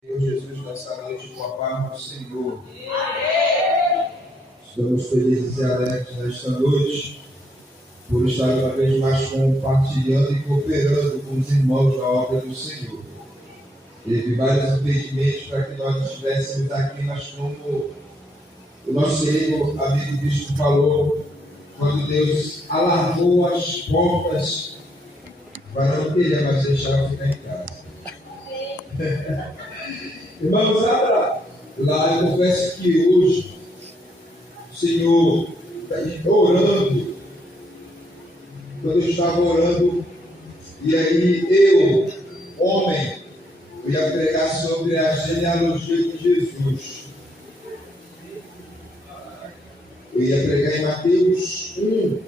Senhor Jesus, nessa noite, com a paz do Senhor. Estamos felizes e alegres nesta noite, por estar uma vez mais compartilhando e cooperando com os irmãos na obra do Senhor. Teve vários impedimentos para que nós estivéssemos aqui, mas como o nosso querido amigo bispo falou, quando Deus alargou as portas, para não querer mais deixar eu ficar em casa. Irmãos, abra lá, eu confesso que hoje o Senhor está orando. Quando eu estava orando, e aí eu, homem, eu ia pregar sobre a genealogia de Jesus. Eu ia pregar em Mateus 1,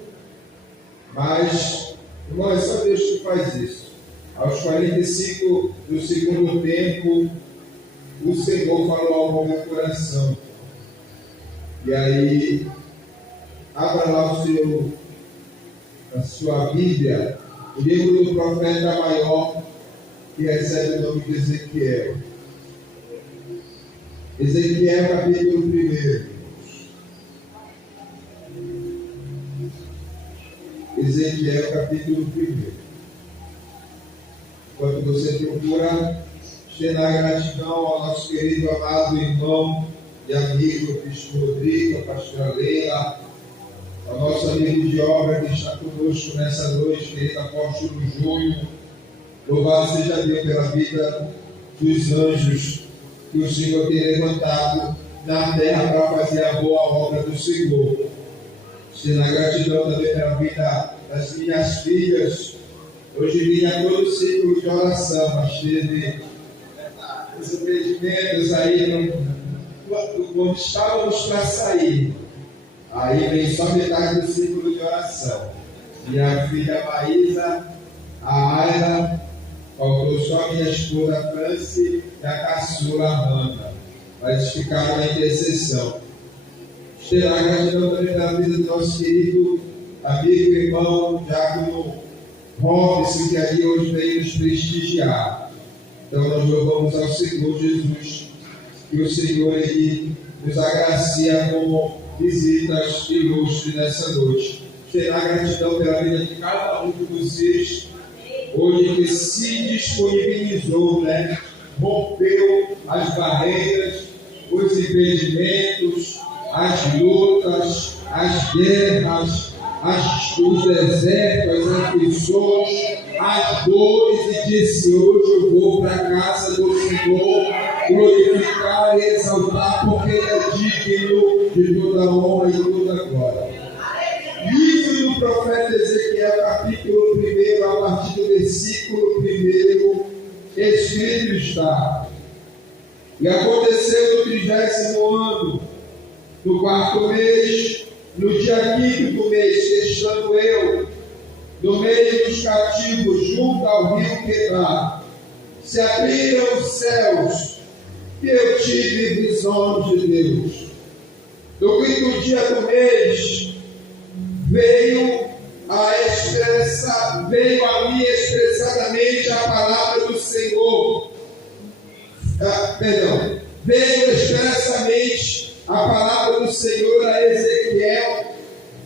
mas, irmão, é só Deus que faz isso. Aos 45 do segundo tempo, o Senhor falou ao meu coração. E aí, abra lá a sua Bíblia, o livro do profeta maior, que recebe o nome de Ezequiel. Ezequiel, capítulo 1. Ezequiel, capítulo 1. Enquanto você procura, estender gratidão ao nosso querido, amado irmão e amigo, Bispo Rodrigo, a pastora Leila, ao nosso amigo de obra que está conosco nessa noite, querido apóstolo Júnior. Louvado seja Deus pela vida dos anjos que o Senhor tem levantado na terra para fazer a boa obra do Senhor. Estender gratidão também pela vida das minhas filhas. Hoje vinha todo o ciclo de oração, mas teve os impedimentos aí quando estávamos para sair. Aí vem só metade do ciclo de oração. Minha filha Maísa, a Ayla, faltou só a minha esposa Franci e a caçula Amanda. Mas ficaram na intercessão. Terá gratidão também pela vida do nosso querido amigo e irmão Diácono Robson, que ali hoje veio nos prestigiar. Então nós louvamos ao Senhor Jesus, que o Senhor ele nos agracia com visitas ilustres nessa noite. Terá gratidão pela vida de cada um de vocês, hoje que se disponibilizou, rompeu as barreiras, os impedimentos, as lutas, as guerras, os desertos, as aflições, as dores, e disse: hoje eu vou para a casa do Senhor glorificar e exaltar, porque Ele é digno de toda honra e toda glória. Livro do profeta Ezequiel, capítulo 1, a partir do versículo 1, escrito está: e aconteceu no 30º ano, no 4º mês, no dia 5º do mês, estando eu no meio dos cativos, junto ao rio Quebar, se abriram os céus, e eu tive visões de Deus. No 5º dia do mês, veio a mim expressadamente a palavra do Senhor. Veio expressamente a palavra do Senhor a Ezequiel,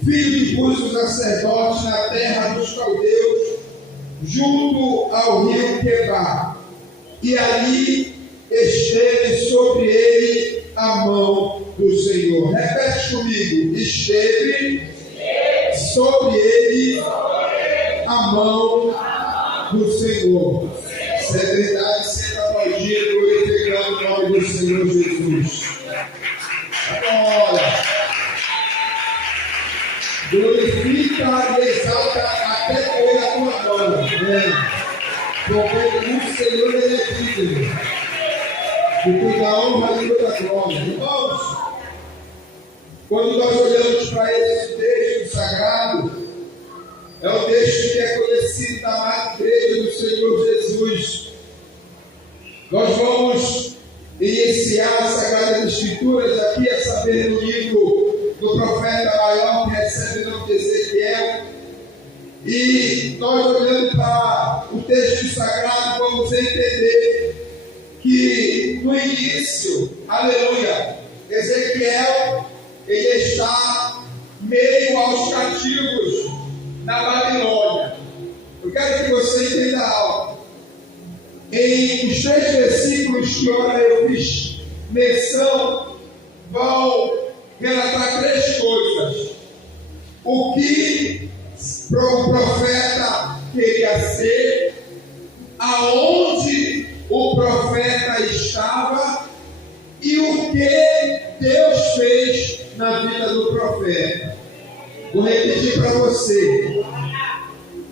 filho de Búzio, sacerdote, na terra dos caldeus, junto ao rio Quebar. E ali esteve sobre ele a mão do Senhor. Repete comigo: esteve sobre ele a mão do Senhor. Se é verdade, seja aplaudido, glorificando o nome do Senhor Jesus. Agora, glorifica e exalta até com a tua mão, porque o Senhor ele é digno de toda honra e toda glória. Irmãos, quando nós olhamos para esse texto sagrado, é o texto que é conhecido da amada igreja do Senhor Jesus. Nós vamos iniciar as Sagradas Escrituras aqui, a saber, no livro do profeta maior, que recebe o nome de Ezequiel. E nós, olhando para o texto sagrado, vamos entender que no início, aleluia, Ezequiel, ele está meio aos cativos na Babilônia. Eu quero que você entenda algo. Em os 3 versículos que ora eu fiz menção, vão relatar 3 coisas. O que o profeta queria ser, aonde o profeta estava e o que Deus fez na vida do profeta. Vou repetir para você.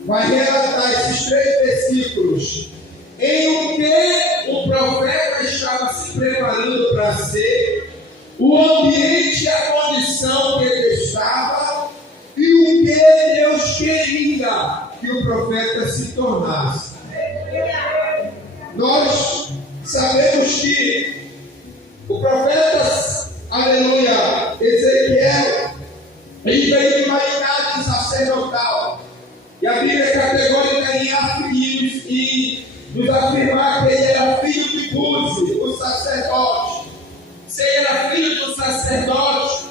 Vai relatar esses 3 versículos em o que o profeta estava se preparando para ser, o ambiente e a condição que ele estava e o que Deus queria que o profeta se tornasse. Nós sabemos que o profeta, aleluia, Ezequiel, ele veio de uma linhagem sacerdotal. E a Bíblia é categórica em nos afirmar que ele era filho de Buzi, o sacerdote. Se ele era filho do sacerdote,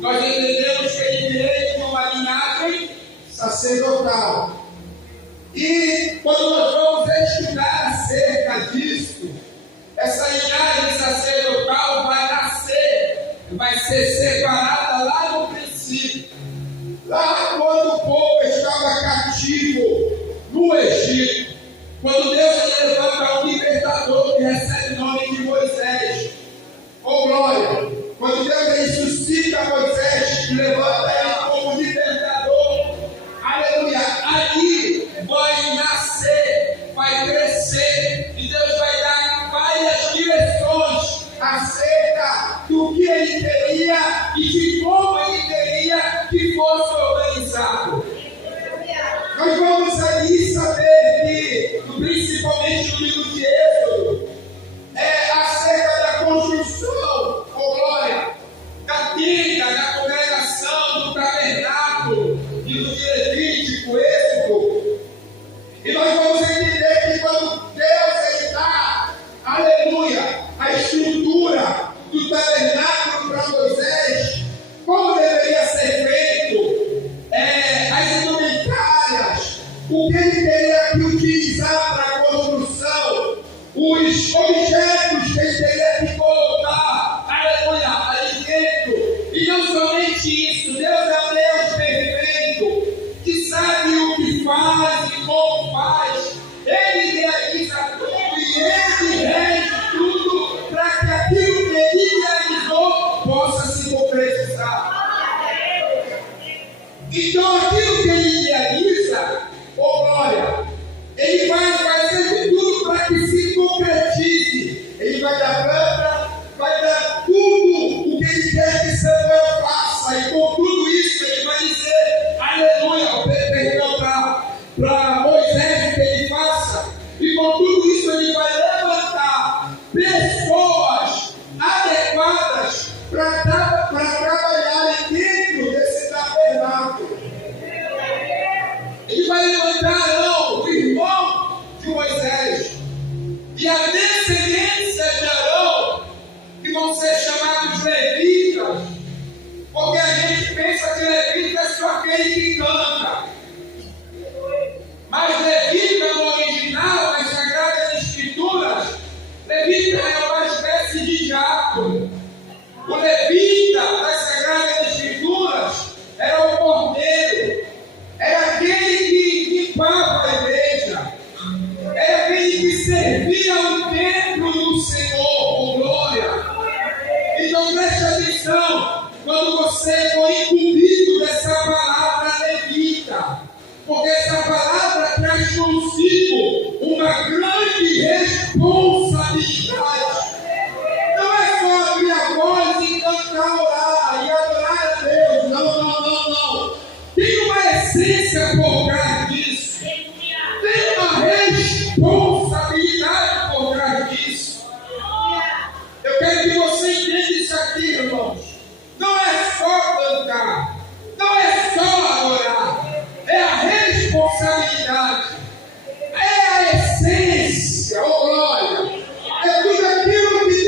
nós entendemos que ele veio de uma linhagem sacerdotal. E quando nós vamos estudar acerca disso, essa linhagem sacerdotal vai ser separada lá no princípio. Lá quando o povo estava cativo no Egito, quando Deus levanta um libertador que recebe o nome de Moisés, oh glória, quando Deus ressuscita Moisés, levanta ele como libertador, aleluia, ali vai nascer, vai crescer, e Deus vai dar várias direções acerca do que ele queria e de como ele queria que fosse organizado. Nós vamos aí saber que, principalmente no livro de Êxodo, acerca da construção, oh glória, da tenda, da congregação, do tabernáculo e do Levítico, Êxodo. E nós vamos entender que quando Deus ele dá, aleluia, a estrutura do tabernáculo para Moisés, como deveria ser feito, as indumentárias, o que ele teria que utilizar para a construção, os objetos que ele teria que colocar, aleluia, ali dentro. E não somente isso, Deus é um Deus perfeito, que sabe o que faz e como faz. Ele realiza tudo e ele rege tudo para que aquilo que ele realizou possa se concretizar. Então aquilo que ele realiza, oh glória, ele vai fazer de tudo para que se concretize. Ele vai dar planta, vai dar tudo o que ele quer que Samuel faça. E com tudo isso ele vai dizer, aleluia, perdão para Moisés que ele faça. E com tudo isso ele vai levantar pessoas adequadas para trabalharem dentro desse tabernáculo. Ele vai levantar Arão, o irmão de Moisés, e a descendência de Arão, que vão ser chamados levitas, porque a gente pensa que levita é só aquele que canta. Mas levita no original, nas Sagradas Escrituras, levita é uma espécie de diácono. O levita das Sagradas Escrituras era o cordeiro, era aquele que limpava a igreja, era aquele que servia o templo do Senhor, com glória. Então preste atenção, quando você for incumbido dessa palavra levita, porque essa palavra traz consigo uma grande responsabilidade. Não é só abrir a voz e cantar, orar e adorar a Deus. Não. Tem uma essência por trás disso. Tem uma responsabilidade por trás disso. Eu quero que você entenda isso aqui, irmãos. Não é só cantar. Não é só adorar. É a responsabilidade. É a essência, oh glória. É tudo aquilo que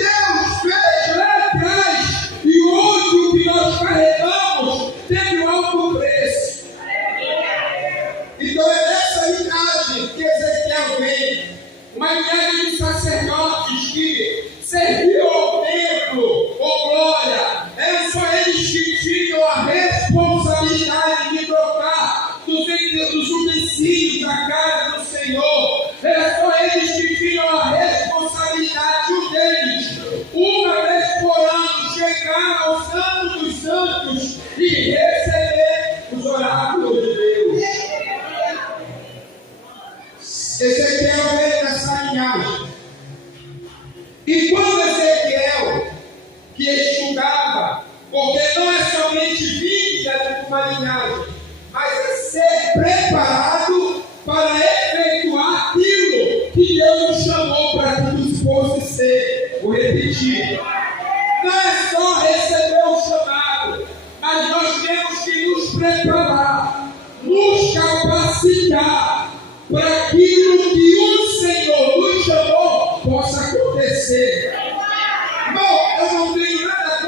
linhagem, mas é ser preparado para efetuar aquilo que Deus nos chamou para que nos fosse ser. Vou repetir. Não é só receber o chamado, mas nós temos que nos preparar, nos capacitar para aquilo que o Senhor nos chamou possa acontecer. Bom, eu não tenho nada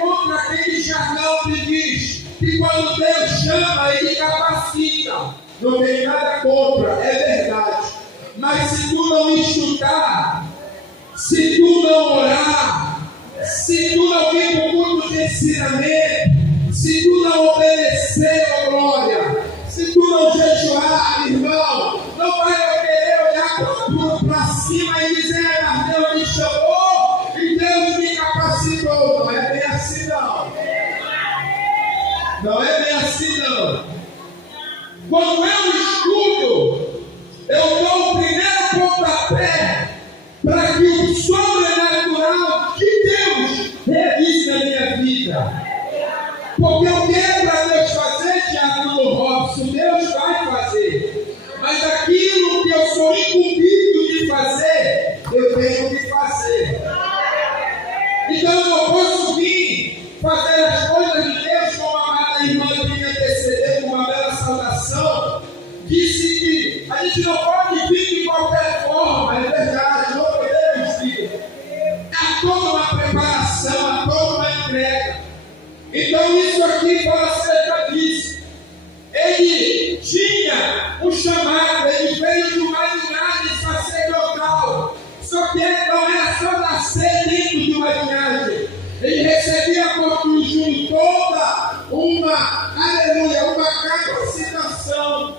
contra aquele jargão que diz que quando Deus chama, Ele capacita. Não tenho nada contra, é verdade. Mas se tu não estudar, se tu não orar, se tu não vir para o culto de ensinamento, se tu não obedecer a glória, se tu não jejuar, irmão, não vai querer olhar para cima e dizer: ah, Deus me chamou e Deus me capacitou. Não é bem assim não. Não é bem assim não. Quando eu estudo, eu dou o primeiro pontapé para que o sobrenatural de Deus realize na minha vida. Porque o que é para Deus fazer, Tiago Robson, Deus vai fazer. Mas aquilo que eu sou incumbido de fazer, eu tenho que fazer. Então eu não posso vir fazer as coisas de Deus, como a amada irmã que me antecedeu com uma bela saudação, disse que a gente não pode vir de qualquer forma, é verdade, não podemos vir. Há toda uma preparação, há toda uma entrega. Então isso aqui fala acerca disso. Ele tinha um chamado, ele veio de uma linhagem sacerdotal. Só que ele não era só nascer dentro de uma linhagem. Ele recebia por conjunto toda uma capacitação.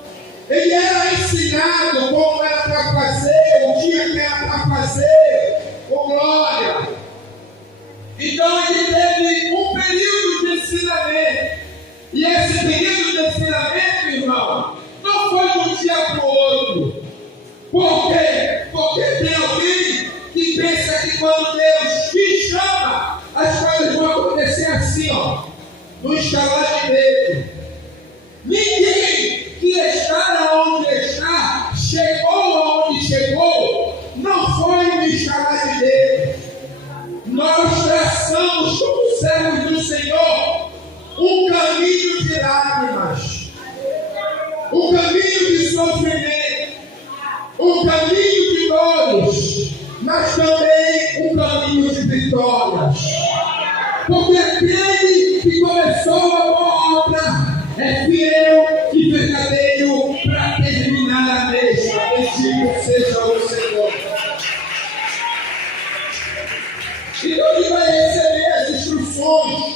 Ele era ensinado como era para fazer, o dia que era para fazer, com glória. Então ele teve um período de ensinamento. E esse período de ensinamento, irmão, não foi de um dia para o outro. Por quê? Porque tem alguém que pensa que quando Deus te chama, as coisas vão acontecer assim, ó, no estalar de dedo. Ninguém que está onde está, chegou aonde chegou, não foi no estalar de dedo. Nós traçamos como servos do Senhor um caminho de lágrimas, um caminho de sofrimento, um caminho de dores, mas também um caminho de vitórias. Porque aquele que começou a boa obra é fiel e verdadeiro para terminar a mesma. Bendito seja o Senhor. Então ele vai receber as instruções,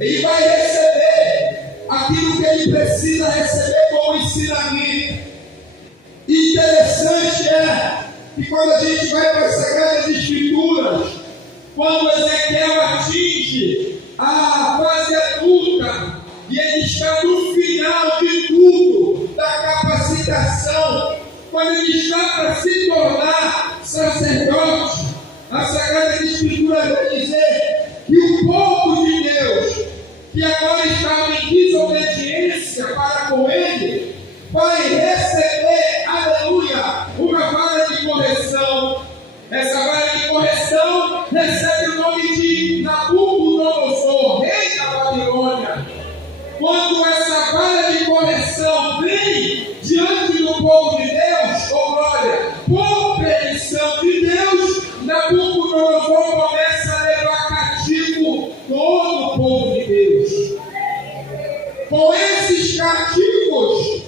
ele vai receber aquilo que ele precisa receber como ensinamento. E interessante é que quando a gente vai para as Sagradas Escrituras, quando Ezequiel atinge a fase adulta e ele está no final de tudo, da capacitação, quando ele está para se tornar sacerdote, a Sagrada Escritura vai dizer que o povo de Deus, que agora estava em desobediência para com ele, vai receber, aleluia, uma vara de correção. Essa vara de correção recebe o nome de Nabucodonosor, rei da Babilônia. Quando essa vara de correção vem diante do povo de Deus, oh glória, por permissão de Deus, Nabucodonosor começa a levar cativo todo o povo de Deus. Com esses cativos,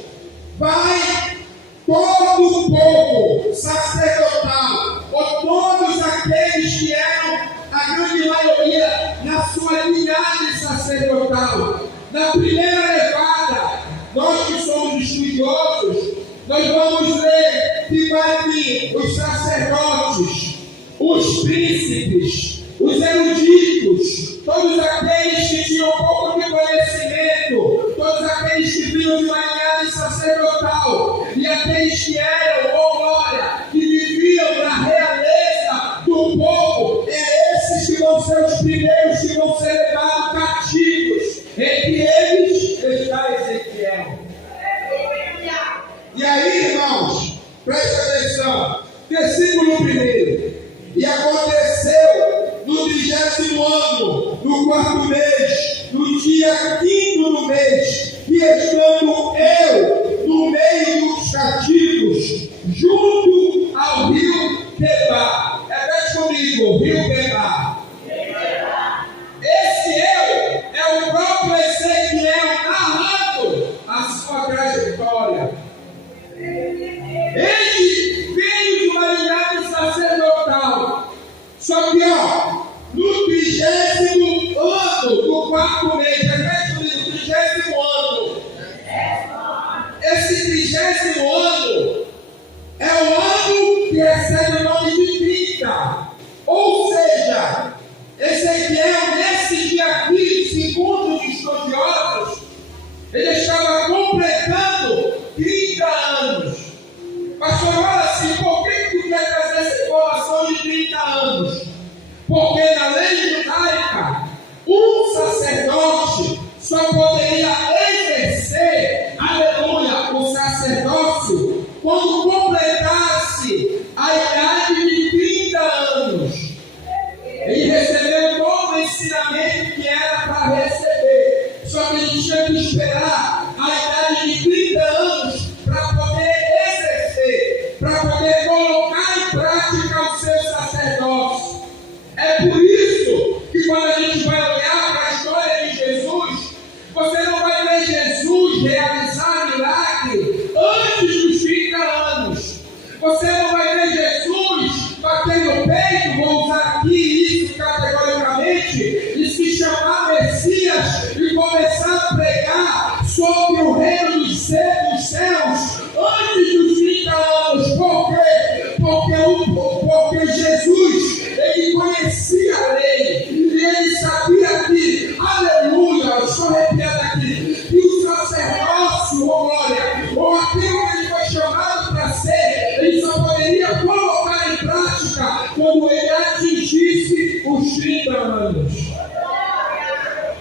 vai todo o povo sacerdotal, ou todos aqueles que eram, a grande maioria, na sua linhagem sacerdotal. Na primeira levada, nós que somos estudiosos, nós vamos ler que vai vir os sacerdotes, os príncipes, os eruditos, todos aqueles que tinham pouco de conhecimento, todos aqueles que vinham de uma linhagem sacerdotal, e aqueles que eram, oh glória, que viviam na realeza do povo, é esses que vão ser os primeiros que vão ser levados cativos. no 4º mês, no dia 5º do mês, e estando eu no meio dos cativos, junto ao rio Quebar. Repete comigo, rio Quebar. Esse eu é o próprio Ezequiel narrando a sua trajetória. Ele veio de uma linhagem sacerdotal. Só que, no 30º ano do 4º mês, repete comigo, 30º ano. Esse 30º ano é o ano que recebe o nome de 30. Ou seja, Ezequiel, nesse dia aqui, segundo os estudiosos, ele estava completando 30 anos. Pastor, agora sim, por que tu quer trazer essa informação de 30 anos? Porque na lei judaica, um sacerdote só poderia exercer, aleluia, o sacerdócio quando completasse a idade de 30 anos. Ele recebeu todo o ensinamento que era para receber. Só que ele tinha que esperar a idade de 30 anos para poder exercer, para poder colocar em prática o seu sacerdócio. É por isso que quando a gente vai olhar para a história de Jesus, você não vai ver Jesus realizar milagre antes dos 30 anos. Você não vai ver Jesus batendo o peito, vou usar aqui isso categoricamente, e se chamar Messias e começar a pregar sobre o reino dos céus antes dos 30 anos. Por quê? Porque Jesus, ele conhecia a lei e ele sabia que, aleluia, eu estou arrepiado aqui, que o sacerdócio, glória, ou aquilo que ele foi chamado para ser, ele só poderia colocar em prática quando ele atingisse os 30 anos.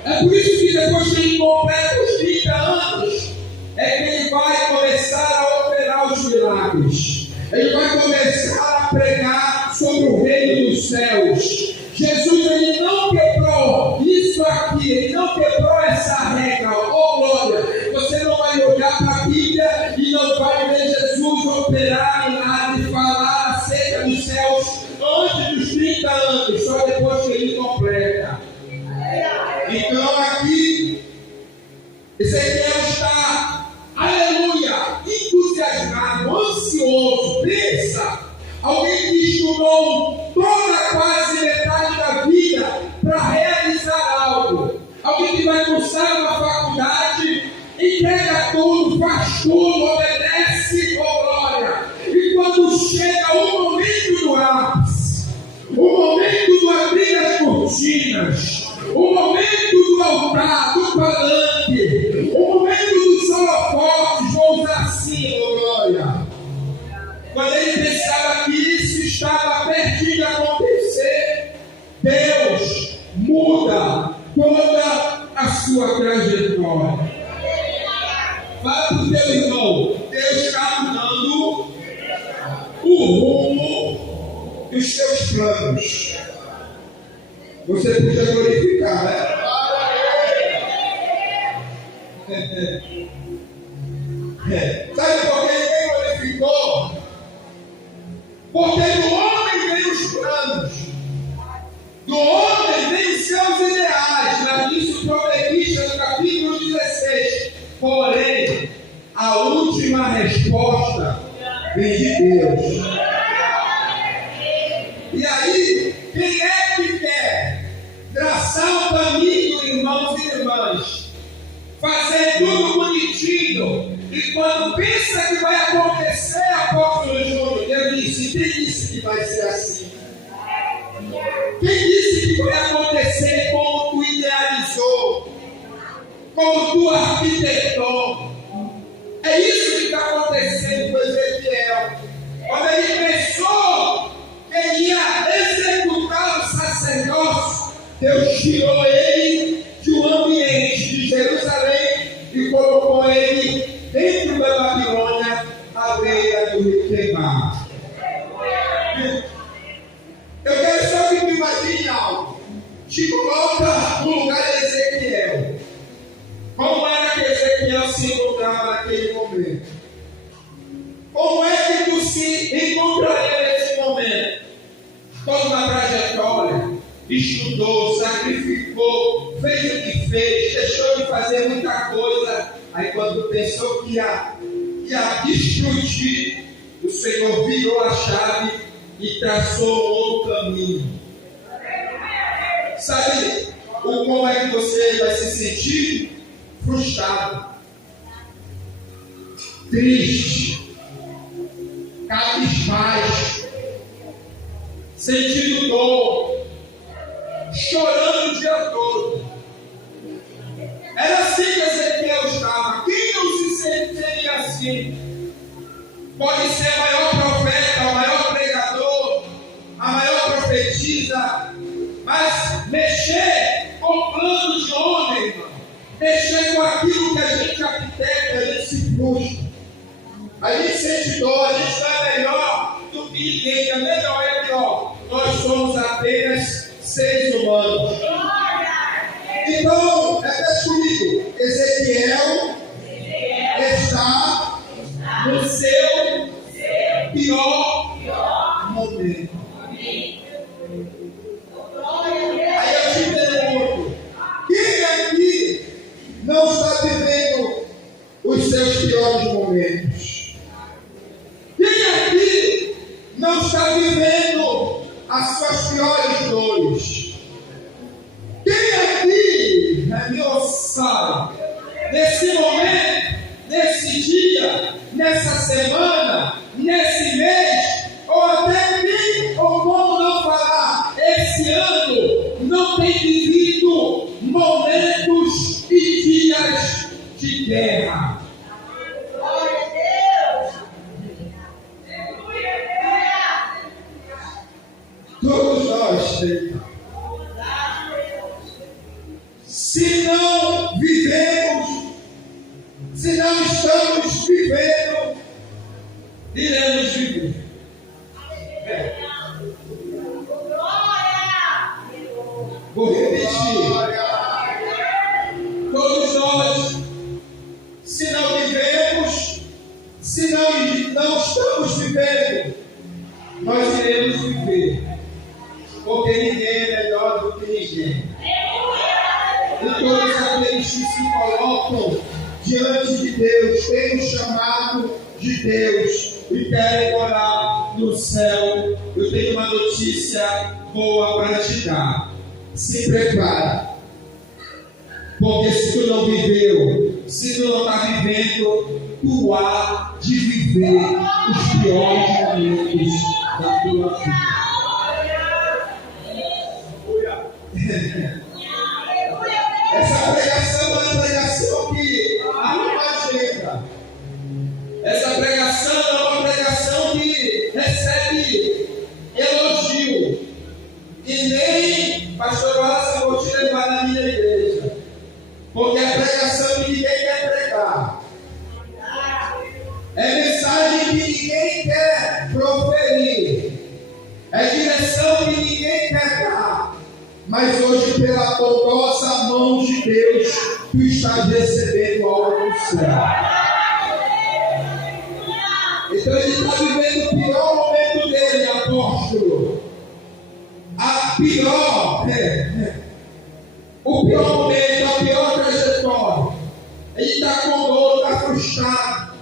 É por isso que depois que ele completa os 30 anos, é que ele vai começar a operar os milagres. Ele vai começar a pregar sobre o reino dos céus. Jesus, ele não quebrou isso aqui, ele não quebrou essa regra. Oh glória, você não vai olhar para a Bíblia e não vai ver Jesus operar milagre e falar acerca dos céus antes dos 30 anos, só depois que ele completa. Então aqui, Ezequiel está, aleluia, entusiasmado, ansioso. Pensa, alguém que estudou toda quase metade da vida para realizar algo. Alguém que vai cursar uma faculdade, entrega tudo, faz tudo, obedece, oh glória. E quando chega o momento do ápice, o momento do abrir as cortinas, o momento do altar, do palanque, o momento dos holofotes, vou usar assim, oh glória. Quando ele pensava que isso estava pertinho de acontecer, Deus muda toda a sua trajetória. Fala para o teu irmão, Deus está mudando o rumo dos seus planos. Você podia glorificar, né? Sabe por que ninguém glorificou? Porque do homem vem os planos, do homem vem os seus ideais. Já disse o provetista no capítulo 16. Porém, a última resposta vem de Deus. E aí, quem é que quer traçar o caminho, irmãos e irmãs, fazer tudo bonitinho, e quando pensa que vai acontecer, apóstolo Júnior, Deus disse, quem disse que vai ser assim? Quem disse que vai acontecer como tu idealizou, como tu arquitetou? É isso que está acontecendo com Ezequiel. Quando ele pensou que ia executar o sacerdócio, Deus tirou ele de um ambiente de Jerusalém e colocou ele dentro da Babilônia, à beira do rio Quebar. Eu quero só que tu imagine algo. Te coloca no lugar de Ezequiel. Como era que Ezequiel se encontrava naquele momento? Como é que tu se encontraria nesse momento? Toda uma trajetória, estudou, sacrificou, fez o que fez, deixou de fazer muita coisa. Aí quando pensou que ia destruir, o Senhor virou a chave e traçou um outro caminho. Sabe como é que você vai se sentir? Frustrado, triste, cabisbaixo, sentindo dor, chorando o dia todo. Era assim que Ezequiel estava. Quem não se sentiria assim? Pode ser a maior profeta, o maior pregador, a maior profetisa, mas mexer com o plano de homem, irmão, mexer com aquilo que a gente arquiteta, a gente se frustra, a gente sente dor, a gente não é melhor do que ninguém, é melhor e pior. Nós somos apenas seres humanos. Então, repete comigo: Ezequiel está no seu pior momento. Aí eu te pergunto: quem aqui não está vivendo os seus piores momentos? Quem aqui não está vivendo as suas piores dores? Quem aqui, meu sabe, nesse momento, nesse dia, nessa semana, nesse mês, ou até nem, ou como não falar, esse ano, não tem vivido momentos e dias de guerra? Glória a Deus! Todos nós temos. Se não vivemos, se não estamos vivendo, iremos viver. Vou repetir. Todos nós, se não vivemos, se não estamos vivendo, nós iremos viver. Porque ninguém é melhor do que ninguém. E todos aqueles que se colocam diante de Deus, têm o chamado de Deus e querem morar no céu, eu tenho uma notícia boa para te dar. Se prepara, porque se tu não viveu, se tu não está vivendo, tu há de viver os piores momentos da tua vida. Essa pregação é uma pregação que arruma a agenda. Essa pregação é uma pregação que recebe elogio. E nem, pastor Wallace, eu vou te levar na minha igreja. Porque é pregação que ninguém quer pregar. É mensagem que ninguém quer proferir. É direção que ninguém quer dar. Mas hoje, pela poderosa mão de Deus, tu estás recebendo algo do céu. Então ele está vivendo o pior momento dele, apóstolo. O pior momento, a pior trajetória. Ele está com dor, está frustrado.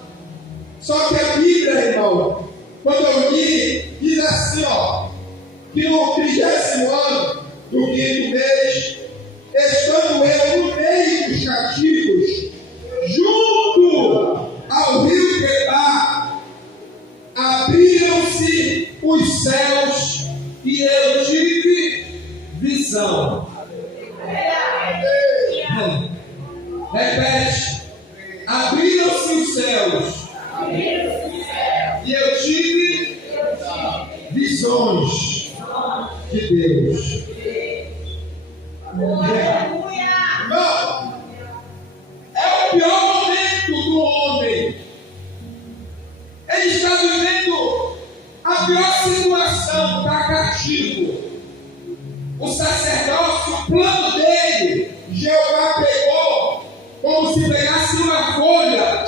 Só que a Bíblia, irmão, quando eu li, diz assim, que no 30º ano do 5º mês, estando eu no meio dos cativos, junto ao rio Quebar, abriram-se os céus e eu tive visão. Repete: abriram-se os céus e eu tive visões de Deus. Irmão, é o pior momento do homem. Ele está vivendo a pior situação, está cativo. O sacerdócio, o plano dele Jeová pegou como se pegasse uma folha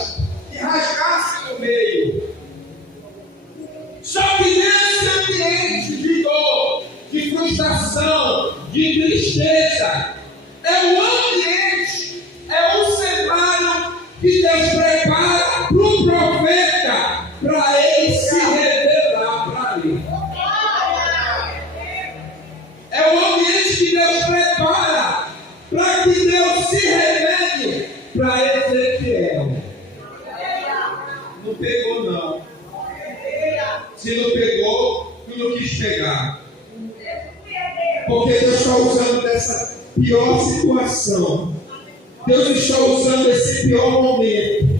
e rasgasse no meio. Só que nesse ambiente de dor, de frustração, de tristeza, é o ambiente, é o cenário que Deus prepara para o profeta, para ele se revelar para ele. É o ambiente que Deus prepara para que Deus se revele para Ezequiel. Não pegou não. Se não pegou, tu não quis pegar. Porque Deus está usando dessa pior situação. Deus está usando esse pior momento.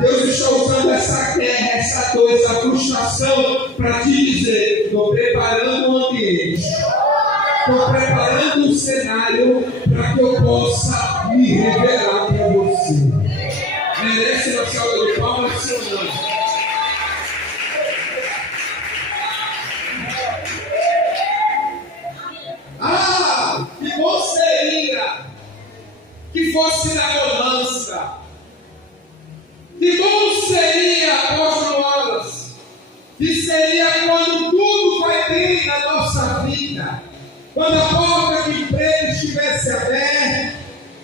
Deus está usando essa guerra, essa dor, essa frustração para te dizer: estou preparando um ambiente. Estou preparando um cenário para que eu possa me revelar para você. Merece uma salva de palmas, sim ou não? Que bom seria que fosse na bonança. Que bom seria, apóstolo Wallace, que seria quando tudo vai bem na nossa vida. Quando a porta de emprego estivesse aberta,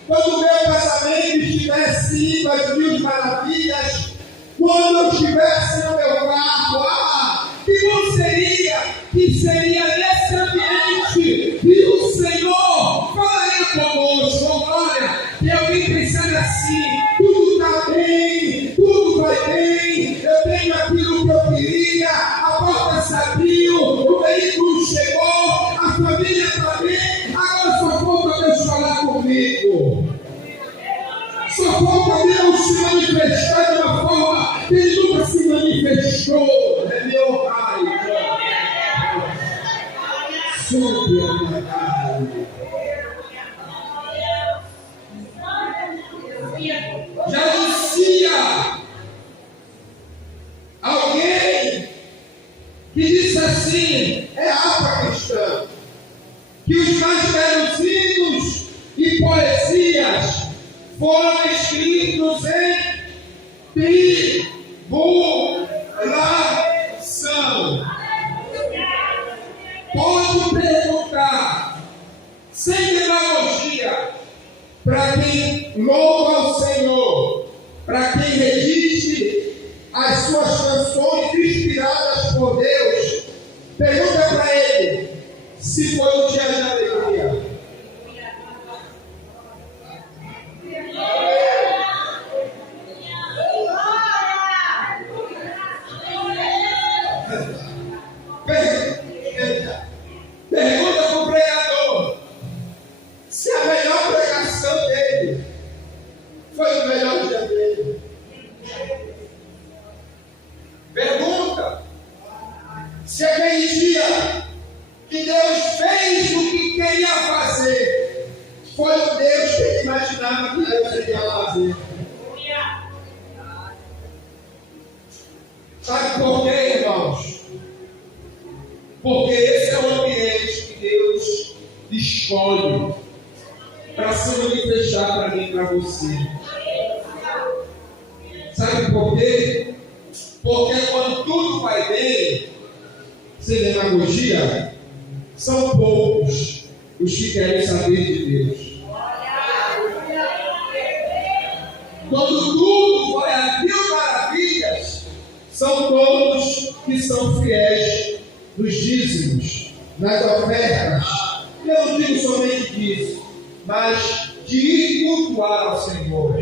quando o meu casamento estivesse indo às mil maravilhas, quando eu estivesse no meu carro, que bom seria que seria nesse ambiente que o Senhor falaria conosco. Glória, que alguém pensando assim: tudo está bem, tudo vai bem, eu tenho aquilo que eu queria, a porta se abriu, o veículo chegou, a família está bem, agora só falta Deus falar comigo. Só falta Deus se manifestar de uma forma que Ele nunca se manifestou. É meu Pai. Sobre a minha carne. Já dizia alguém que disse assim: é alma cristã, que os mais belos hinos e poesias foram escritos em tribulação. Pode perguntar, sem demagogia, para quem louva o Senhor, para quem redige as suas canções inspiradas por Deus, pergunta para ele se foi um dia de alegria. Pergunta para o pregador se a melhor pregação dele foi o melhor dia dele. Pergunta se aquele dia que Deus fez o que queria fazer foi o Deus que ele imaginava que Deus iria fazer. Sabe por quê, irmãos? Porque esse é o ambiente que Deus escolhe para se manifestar para mim e para você. Sabe por quê? Porque quando tudo vai bem, sem demagogia, são poucos os que querem saber de Deus. Quando tudo vai a mil maravilhas, são todos que são fiéis nos dízimos, nas ofertas. Eu não digo somente disso, mas de ir cultuar ao Senhor.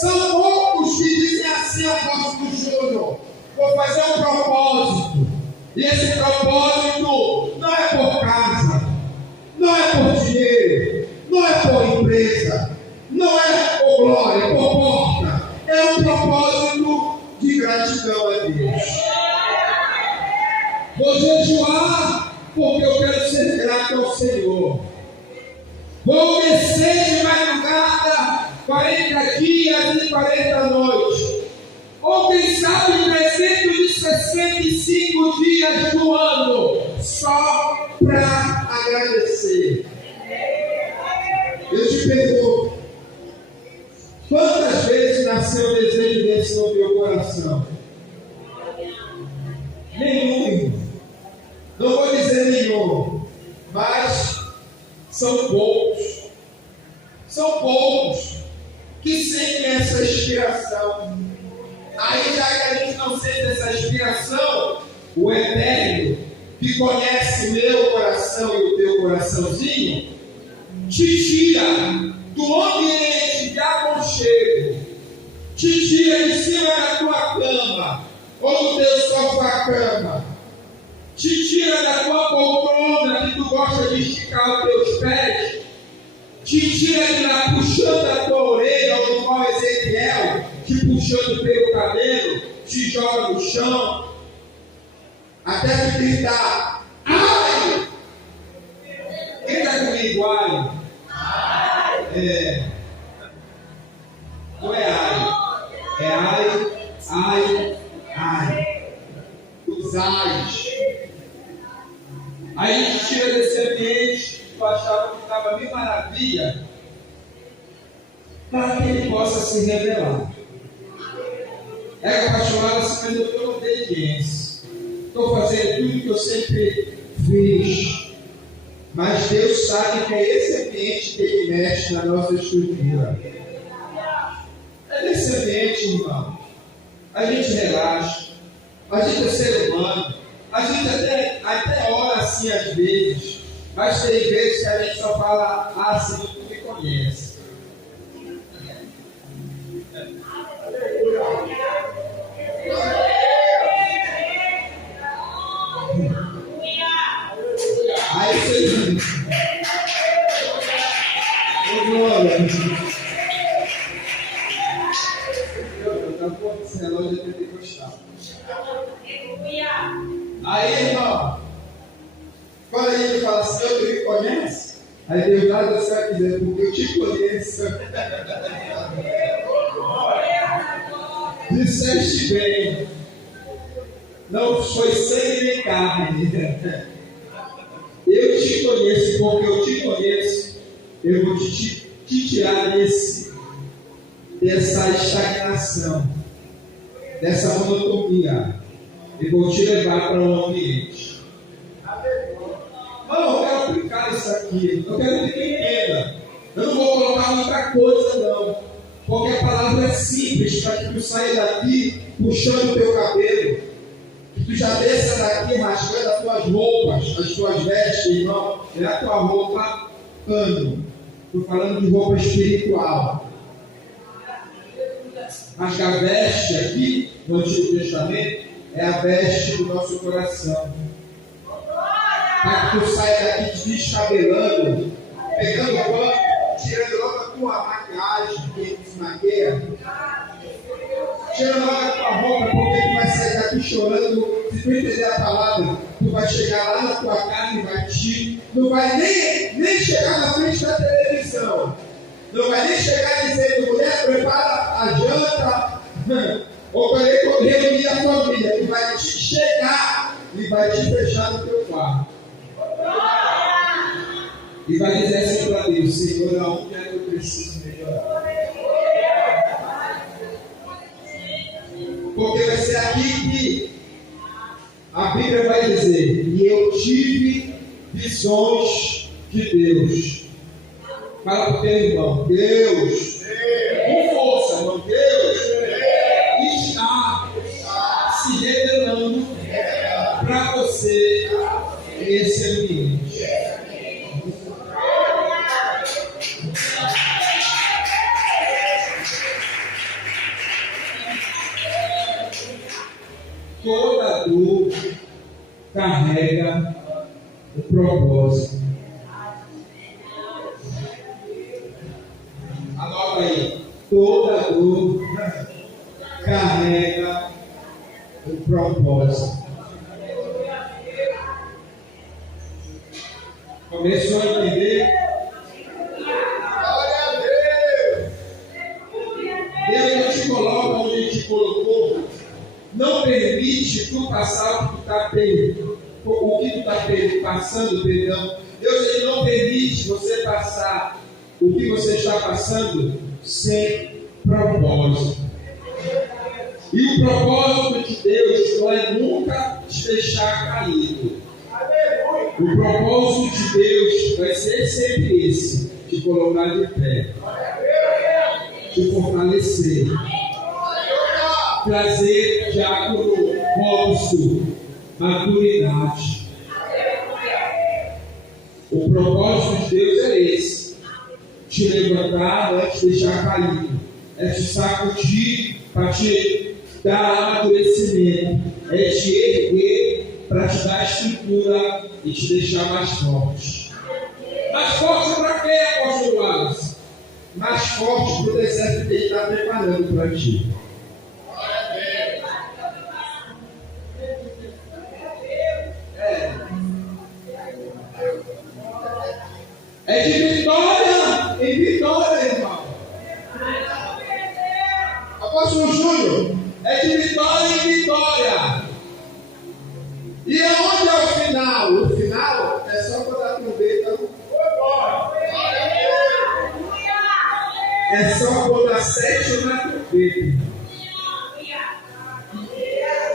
São poucos que dizem assim: apóstolo Júnior, vou fazer um propósito, e esse propósito não é por casa, não é por dinheiro, não é por empresa, não é por glória, por porta, é um propósito de gratidão a Deus. Vou jejuar porque eu quero ser grato ao Senhor. Vou descer de madrugada 40 dias e 40 noites. Ou quem sabe 365 dias do ano só para agradecer. Eu coração? Nenhum. Não vou dizer nenhum, mas são poucos. São poucos que sentem essa inspiração. Aí, já que a gente não sente essa inspiração, o Eterno, que conhece o meu coração e o teu coraçãozinho, te tira do ambiente de aconchego, te tira de cima da tua cama, ou do teu sofá-cama, te tira da tua poltrona que tu gosta de esticar os teus pés, te tira de lá puxando a tua orelha, ou do qual Ezequiel, te puxando pelo cabelo, te joga no chão, até te gritar, ai! Grita comigo, ai! Não é ai, é ai. Os ais. Aí a gente tira desse ambiente que eu achava que estava mil maravilha, para que ele possa se revelar. É apaixonado assim, mas eu estou em obediência. Estou fazendo tudo que eu sempre fiz. Mas Deus sabe que é esse ambiente que Ele mexe na nossa estrutura. É nesse ambiente, irmão. A gente relaxa. A gente é ser humano. A gente até ora assim às vezes. Mas tem vezes que a gente só fala, Senhor, tu me conhece. Aí você aí, irmão, quando a gente fala assim, tu me conhece? Aí Deus nada você vai dizer, porque eu te conheço. Disseste bem, não foi sangue nem carne. Eu te conheço, porque eu te conheço, eu vou te tirar dessa estagnação, dessa monotonia, e vou te levar para um ambiente. Não, eu quero aplicar isso aqui, eu quero que ninguém entenda. Eu não vou colocar outra coisa, não, porque a palavra é simples, para que tu saia daqui puxando o teu cabelo, que tu já desça daqui rasgando as tuas roupas, as tuas vestes, irmão. É a tua roupa pano. Estou falando de roupa espiritual. Mas a veste aqui, no Antigo Testamento, é a veste do nosso coração. Para que tu saia daqui descabelando, pegando o pano, tirando logo a tua maquiagem, que se maqueia. Tira logo a tua roupa, porque tu vai sair daqui chorando. Se tu entender a palavra, tu vai chegar lá na tua casa e vai te... Não vai nem chegar na frente da televisão. Não vai nem chegar dizendo, mulher, prepara a janta. Ou vai reunir a família. Tu vai te chegar e vai te fechar no teu quarto. E vai dizer assim para Deus, Senhor, aonde é que eu preciso melhorar? Porque vai ser aqui que a Bíblia vai dizer, e eu tive visões de Deus. Fala para o teu irmão, Deus, com força, irmão, Deus está se revelando para você esse ambiente. Toda dor carrega o propósito. Anota aí. Toda dor carrega o propósito. Começou a entender? Glória a Deus! Deus não te coloca onde Ele te colocou. Não permite tu passar o que tu está passando, perdão. Deus ele não permite você passar o que você está passando sem propósito. E o propósito de Deus não é nunca te deixar caído. O propósito de Deus vai ser sempre esse: te colocar de pé, te fortalecer, trazer diácono Robson maturidade. O propósito de Deus é esse: te levantar, não é te deixar caído, é te sacudir para te dar amadurecimento, é te erguer para te dar estrutura e te deixar mais forte. Mais forte para quê, apóstolo Wallace? Mais forte para o deserto que ele está preparando para ti. É de vitória em vitória, irmão. Apóstolo Júnior, é de vitória em vitória. E aonde é o final? O final é só quando a trombeta é só quando a sétima trombeta.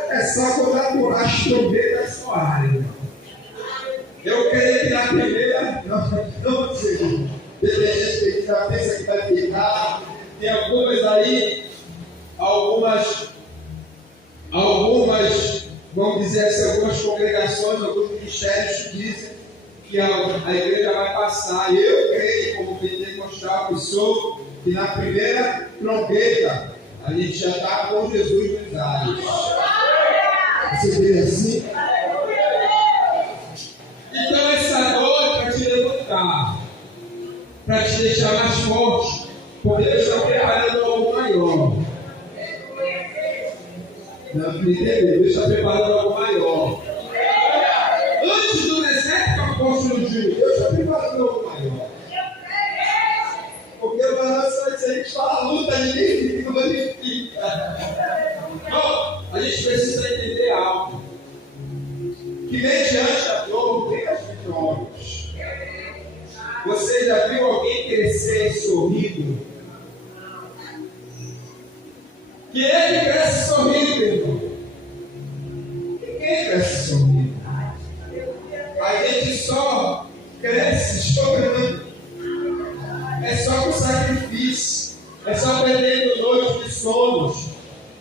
É só quando as trombetas soarem. Eu creio que na primeira, não sei, tem gente que já pensa que vai ficar. Tem algumas aí, algumas, vamos dizer assim, algumas congregações, alguns ministérios que dizem que a igreja vai passar. Eu creio, como pentecostal que sou, que na primeira trombeta a gente já está com Jesus nos ares. Você vê assim? Então essa noite para te levantar, para te deixar mais forte, porque Deus está preparando algo maior. Não entendeu? Deus está preparando algo maior. Antes do deserto, apóstolo Júnior, Deus está preparando algo maior. Porque o balanço vai dizer, a gente fala a luta, ninguém fica magnifica. Então, a gente precisa entender algo. Que mediante a dor vem as vitórias. Você já viu alguém crescer sorrindo? Que ele cresce sorrindo, irmão. Ninguém cresce sorrindo. A gente só cresce chorando. É só com sacrifício. É só perdendo noites de sonos.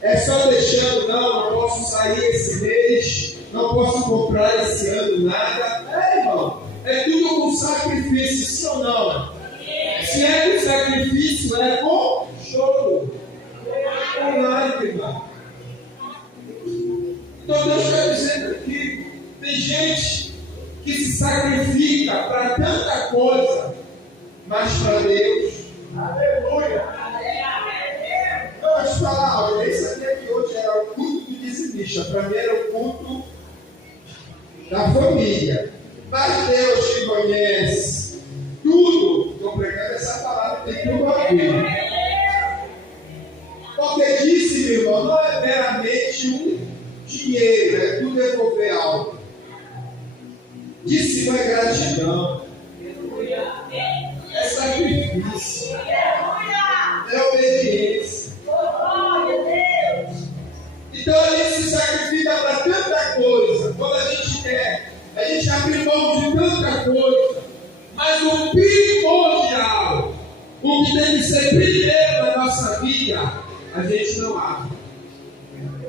É só deixando, não posso sair esse mês. Não posso comprar esse ano nada. Irmão, é tudo com sacrifício, sim ou não? Se é com sacrifício, é com choro, com lágrima. Então Deus está dizendo aqui, tem gente que se sacrifica para tanta coisa, mas para Deus. Aleluia! Eu vou te falar, eu nem sabia que hoje era o culto do dizimista. Para mim era o culto da família. Mas Deus te conhece tudo. Estou pregando essa palavra, tem tudo a ver. Porque disse, meu irmão, não é meramente um dinheiro, é tudo devolver algo. Disse não é gratidão, é sacrifício, é obediência. Então a gente se sacrifica para tanta coisa. Quando a gente quer, a gente abre mão de tanta coisa. Mas o primordial, o que tem que ser primeiro na nossa vida, a gente não abre.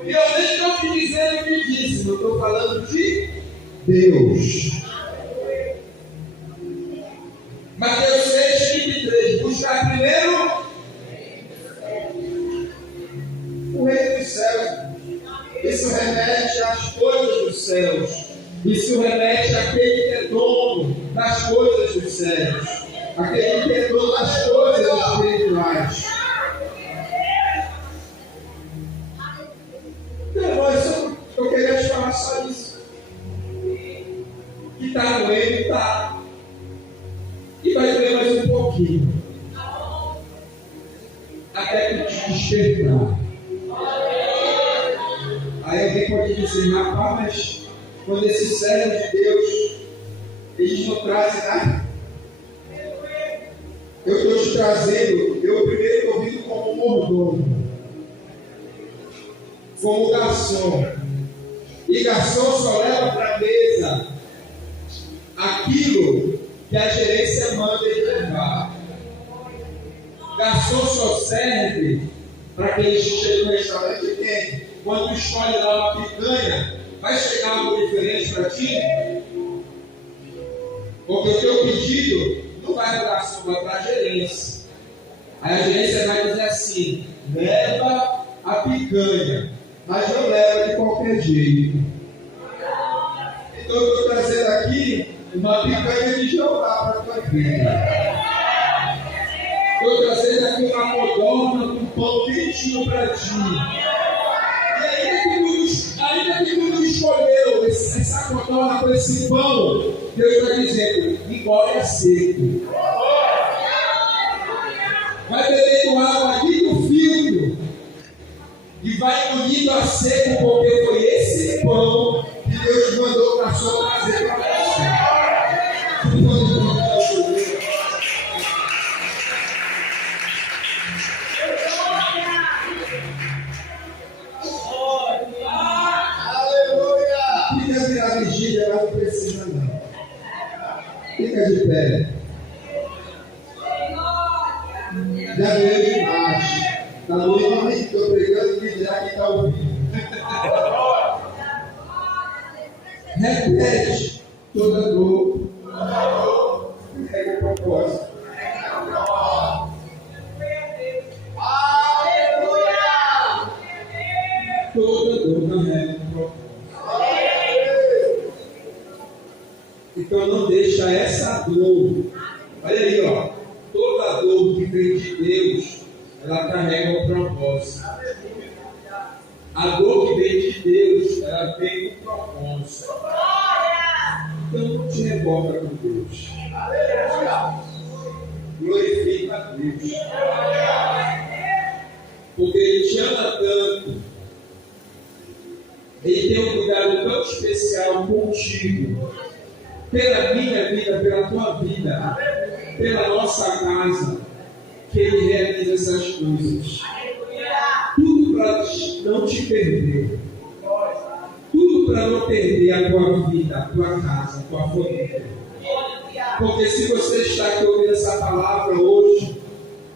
E eu nem estou te dizendo o que disse, eu estou falando de Deus. Mateus 6:23. Buscar primeiro o reino dos céus. Isso remete às coisas dos céus. Isso remete àquele que é dono das coisas dos céus. Aquele que é dono das coisas espirituais. Então, eu queria te falar só isso. Que está doendo, está. E vai doer mais um pouquinho. Até que te despertar. Aí alguém pode dizer, rapaz, mas quando esses servos de Deus, eles não trazem nada. Eu estou te trazendo, eu primeiro estou vindo como mordomo. como garçom. E garçom só leva para a mesa aquilo que a gerência manda ele levar. Garçom só serve para quem chega no restaurante e tem. Quando tu escolhe lá uma picanha, vai chegar algo diferente para ti? Porque o teu pedido não vai para o garçom, vai para a gerência. Aí a gerência vai dizer assim: leva a picanha, mas não leva de qualquer jeito. Então eu estou trazendo aqui uma picanha de Jeová para a tua vida. Estou trazendo aqui uma codorna com pão quentinho para ti. E ainda que tu não escolheu essa codorna com esse pão, Deus está dizendo: engole a seco. Vai bebendo água aqui do filtro e vai engolindo a seco, porque foi esse pão que Deus mandou para só trazer para você. Fica virar vigília, mas não precisa não. Fica de pé. Já veio demais. Está doendo, estou pregando e dirá que está ouvindo. Repete toda dor. Pega o propósito. Aleluia! Toda dor carrega um propósito. Então não deixa essa dor. Olha aí, ó. Toda dor que vem de Deus, ela carrega um propósito. A dor que vem de Deus, ela vem com propósito. Então não te revolta com Deus. Glorifica a Deus. Porque Ele te ama tanto. Ele tem um cuidado tão especial contigo. Pela minha vida, pela tua vida, pela nossa casa, que Ele realiza essas coisas. Tudo para não te perder. Tudo para não perder a tua vida, a tua casa, a tua família. Porque se você está aqui ouvindo essa palavra hoje,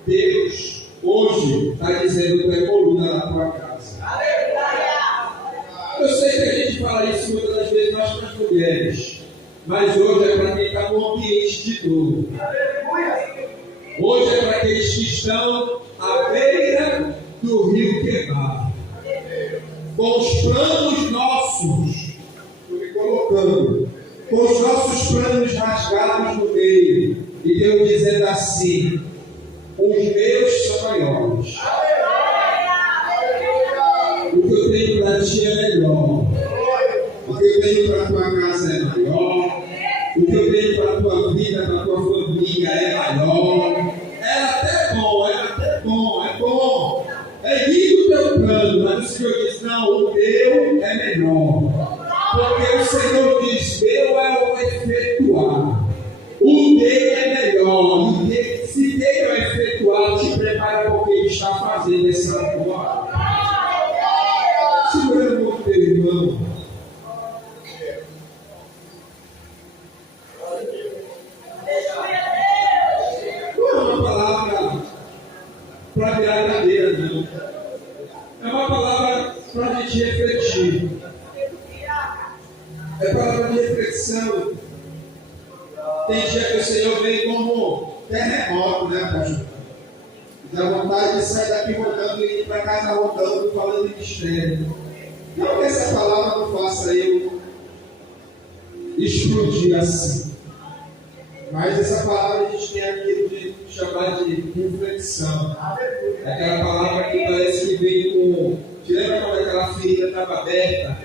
Deus hoje está dizendo que é coluna na tua casa. Eu sei que a gente fala isso muitas das vezes nós para as mulheres. Mas hoje é para quem está no ambiente de dor. Hoje é para aqueles que estão à beira do rio Quebar. Com os planos nossos, estou me colocando, com os nossos planos rasgados no meio. E Deus dizendo assim: os meus são maiores. O que eu tenho para ti é melhor. O que eu tenho para a tua casa é maior. O que eu tenho para a tua vida, para a tua família é maior. É até bom, é bom. É lindo o teu plano, mas o Senhor diz: não, o teu é melhor. Porque o Senhor diz: meu é o efetuar. O teu é melhor. Se teu é efetuar, te prepara porque Ele está fazendo essa coisa. Segura a mão do teu irmão. Para virar cadeira, não. É uma palavra para a gente refletir. É palavra de reflexão. Tem dia que o Senhor vem como terremoto, né, pastor? Dá vontade de sair daqui rodando e ir para casa rodando, falando de mistério. Não que essa palavra não faça eu explodir assim. Mas essa palavra a gente tem aqui de chamar de reflexão. É aquela palavra que parece que vem com. Te lembra quando aquela ferida estava aberta?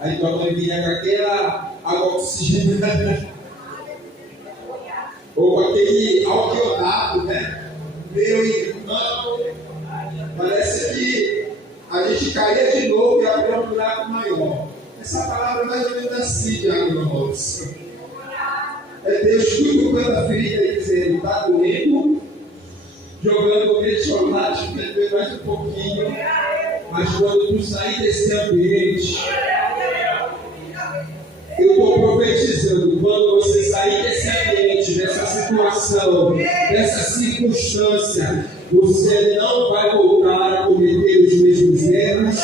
Aí tua mãe vinha com aquela água oxigenada. Ou com aquele alquionato, né? Meu irmão, parece que a gente caía de novo e abria um buraco maior. Essa palavra é mais ou menos assim, diagnóstico. É Deus cutucando a ferida e dizendo: está doendo, jogando o chocolate, beber mais um pouquinho, Mas quando tu sair desse ambiente, eu estou profetizando, quando você sair desse ambiente, dessa situação, dessa circunstância, você não vai voltar a cometer os mesmos erros,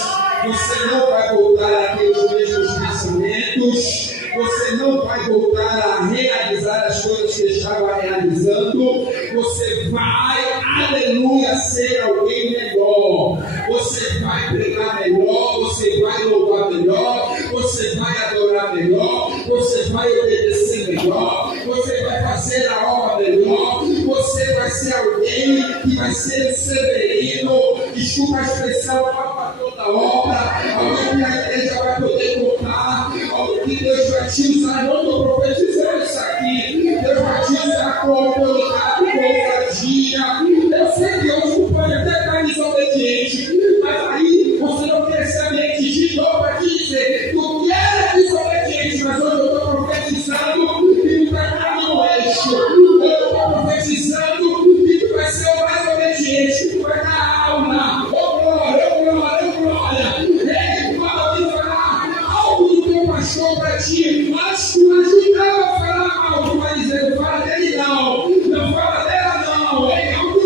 você não vai voltar a ter os mesmos pensamentos, você não vai voltar a realizar as coisas que estava realizando, você vai, aleluia, ser alguém melhor, você vai pregar melhor, você vai louvar melhor, você vai adorar melhor, você vai obedecer melhor, você vai fazer a obra melhor, você vai ser alguém que vai ser severino, desculpa a expressão, para toda obra, alguém que a igreja vai poder contar, alguém que Deus vai te usar. Não estou profetizando isso aqui, Deus vai te usar com autoridade, com ousadia. Eu sei que hoje tu pode até estar desobediente, mas aí você não quer ser ambiente de novo para te dizer, tu era desobediente, mas hoje eu estou profetizando que tu está no eixo. Eu estou profetizando que tu vai ser o mais obediente, que tu vai dar aula. Oh glória, oh glória, oh glória. Ele pode falar algo do teu pastor para ti, mas tu ajudava a falar mal, tu vai dizer, não fala dele não, não fala dela não, ei, algo,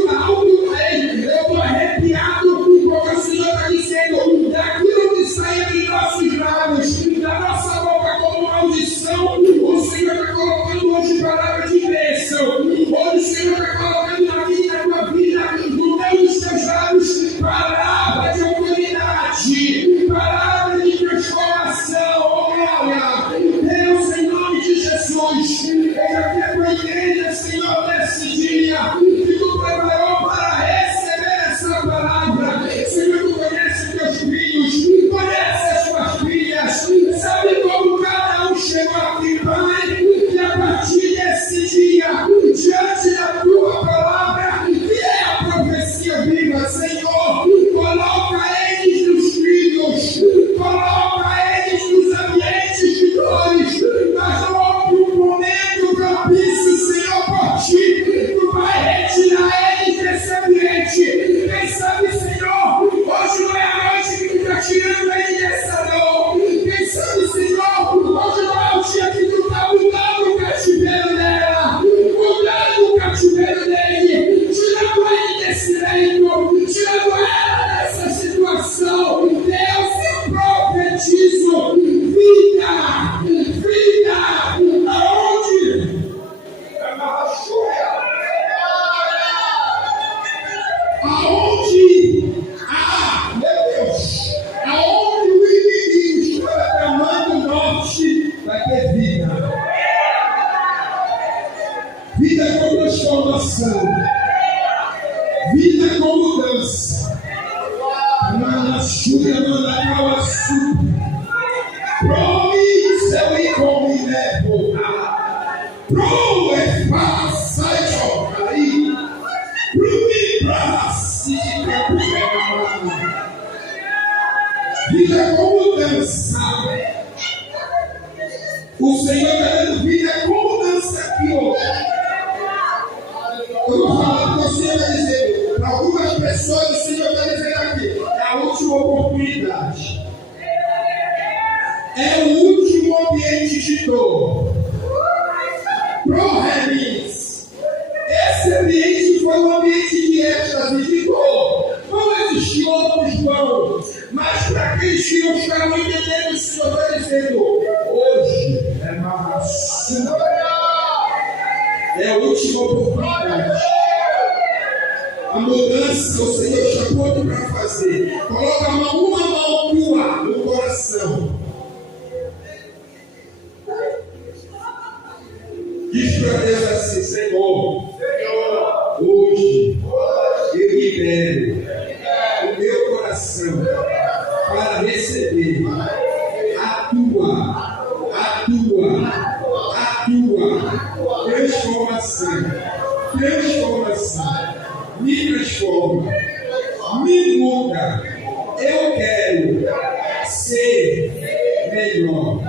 ei, eu estou arrepiado, porque o Senhor está dizendo, daquilo que sai de nossos lábios, da nossa boca como maldição, o Senhor está colocando hoje palavras de bênção, hoje o Senhor está colocando na vida, na tua vida, no meio dos teus lábios, palavra de autoridade, palavra de transformação, oh glória, Deus, em nome de Jesus, eu já quero a igreja, Senhor, nesse dia, que tu preparou para receber essa palavra. Senhor, tu conhece teus filhos, conhece as tuas filhas, sabe como cada um chegou aqui, Pai, e a partir desse dia, diante da tua palavra, que é a profecia viva, Senhor, coloca eles nos trilhos, coloca eles nos ambientes de dores, mas não um momento propício, Senhor, por ti, tu vai retirar eles desse ambiente. Quem sabe, Senhor, hoje não é a noite que tu está tirando eles dessa dor. Quem sabe, Senhor, hoje não é o dia que tu está mudando o cativeiro dela, mudando o cativeiro dele, tirando ele desse leito, tirando ela dessa situação. Deus, eu profetizo vida, vida, aonde? Aonde? Ah, meu Deus! Aonde o inimigo está tramando norte, vai ter vida. Vida com transformação. Vida com mudança. Manda chuva, manda calma, promise e come levo. Pro e passa e joga aí. Pro pra se vida com mudança. O Senhor está dando vida com mudança aqui hoje. Eu vou falar para o Senhor está dizendo, para algumas pessoas o Senhor está dizendo aqui, é a última oportunidade. É o último ambiente de dor. Pro-remix. Esse ambiente foi um ambiente de êxtase, de dor. Não existiam outros vãos. Mas para aqueles que não estavam entendendo, o Senhor está dizendo, hoje é maravilhoso. É a última oportunidade. A mudança o Senhor está pronto para fazer. Coloca uma mão tua no coração. Diz para Deus assim, Senhor, hoje eu libero o meu coração para receber a tua transformação. Me transforma, me muda. Eu quero ser melhor.